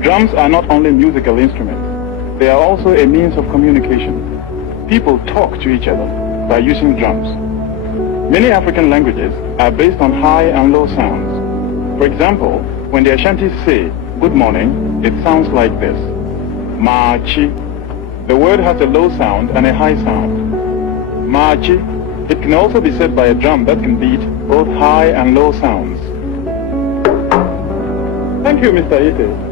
Drums are not only musical instruments, they are also a means of communication. People talk to each other by using drums. Many African languages are based on high and low sounds. For example, when the Ashantis say good morning, it sounds like this. Machi. The word has a low sound and a high sound. Machi. It can also be said by a drum that can beat both high and low sounds. Thank you, Mr. Ite.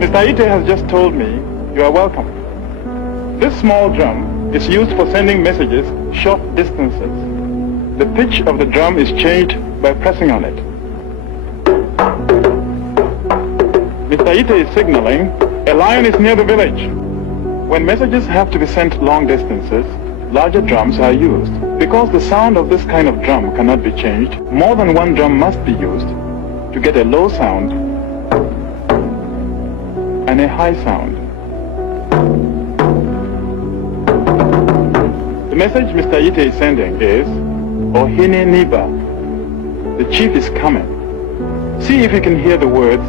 Mr. Ite has just told me you are welcome. This small drum is used for sending messages short distances. The pitch of the drum is changed by pressing on it. Mr. Ite is signaling a lion is near the village. When messages have to be sent long distances, larger drums are used. Because the sound of this kind of drum cannot be changed, more than one drum must be used to get a low sound and a high sound. The message Mr. Ite is sending is, Ohene Niba, the chief is coming. See if you can hear the words,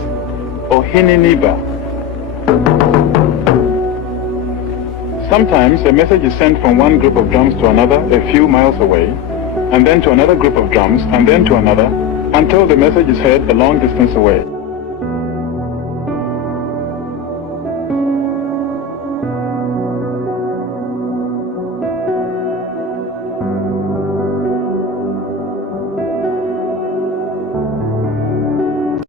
Ohene Niba. Sometimes a message is sent from one group of drums to another a few miles away, and then to another group of drums, and then to another, until the message is heard a long distance away.